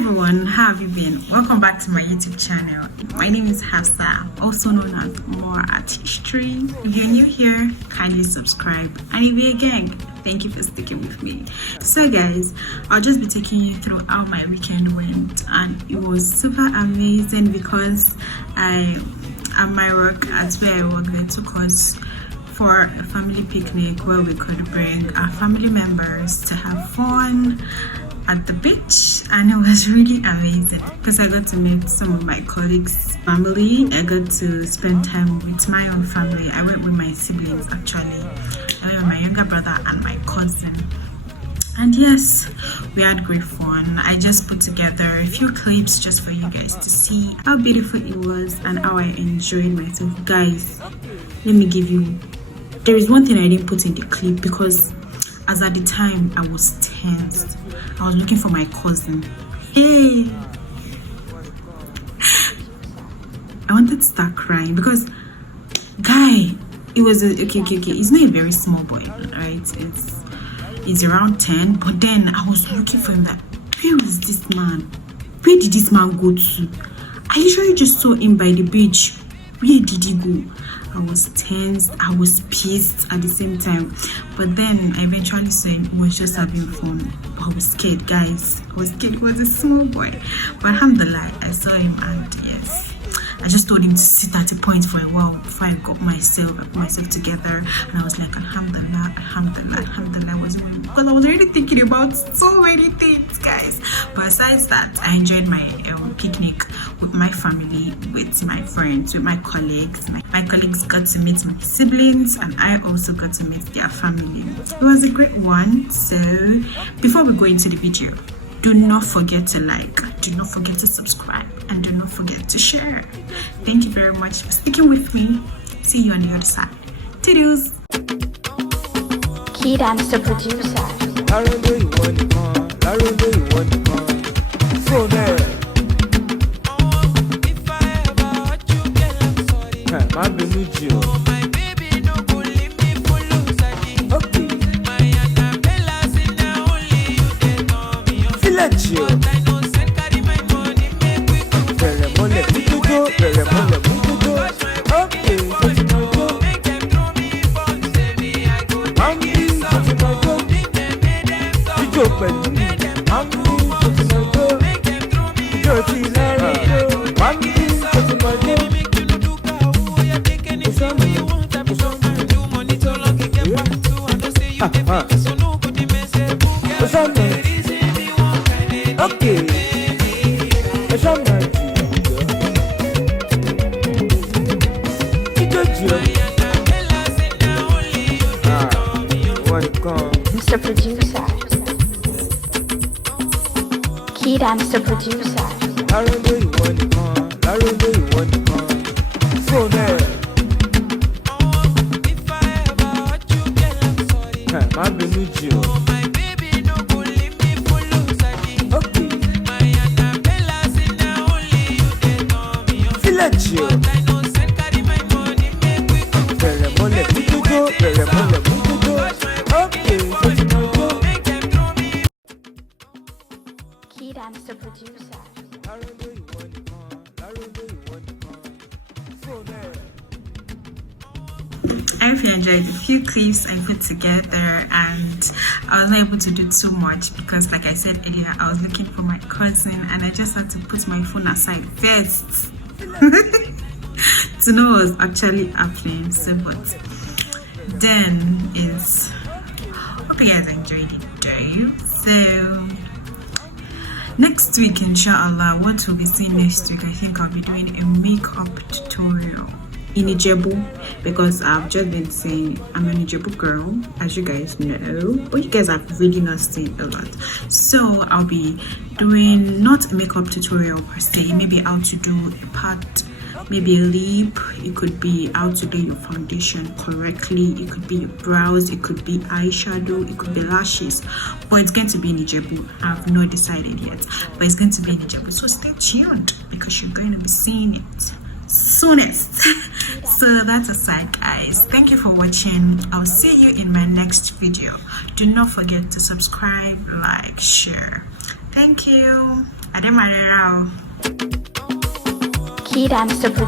everyone, how have you been? Welcome back to my YouTube channel. My name is Hafsa, also known as More Artistry. If you're new here, kindly subscribe, and if you're a gang, thank you for sticking with me. So guys, I'll just be taking you through how my weekend went, and it was super amazing because at my work, at where I work, they took us for a family picnic where we could bring our family members to have fun at the beach, and it was really amazing because I got to meet some of my colleagues' family. I got to spend time with my own family. I went with my siblings actually. I went with my younger brother and my cousin. And yes, we had great fun. I just put together a few clips just for you guys to see how beautiful it was and how I enjoyed myself. Guys, let me give you, there is one thing I didn't put in the clip because as at the time I was tensed. I was looking for my cousin. Hey, I wanted to start crying because guy, it was okay. He's not a very small boy, right? It's around 10, but then I was looking for him. Like, where is this man? Where did this man go to? I literally just saw him by the beach. Where did he go? I was tensed, I was pissed at the same time, but then I eventually saw him. He was just having fun. But I was scared, guys. I was scared. He was a small boy, but alhamdulillah, I saw him, and yes, I just told him to sit at a point for a while before I put myself together, and I was like, alhamdulillah. Because I was already thinking about so many things, guys. But besides that, I enjoyed my picnic with my family, with my friends, with my colleagues. My colleagues got to meet my siblings, and I also got to meet their family. It was a great one. So before we go into the video, do not forget to like, do not forget to subscribe, and do not forget to share. Thank you very much for sticking with me. See you on the other side. Toodles. Kid and the producer. Mr. Producer. Kid and the producer. Kid and the producer. I hope you enjoyed the few clips I put together, and I was not able to do too much because, like I said earlier, I was looking for my cousin, and I just had to put my phone aside first to know what was actually happening. So, but then is hope you guys enjoyed it though. So next week, inshallah, what we'll be seeing next week, I think I'll be doing a makeup tutorial in Ijebu, because I've just been saying I'm an Ijebu girl, as you guys know, but you guys have really not seen a lot. So I'll be doing not a makeup tutorial per se, maybe how to do a part, maybe a lip, it could be how to do your foundation correctly, it could be your brows, it could be eyeshadow, it could be lashes, but it's going to be in Ijebu. I've not decided yet, but it's going to be in Ijebu, so stay tuned because you're going to be seeing it soonest. So that's aside, guys. Thank you for watching. I'll see you in my next video. Do not forget to subscribe, like, share. Thank you. I didn't marry. Kida, Mr. Producer.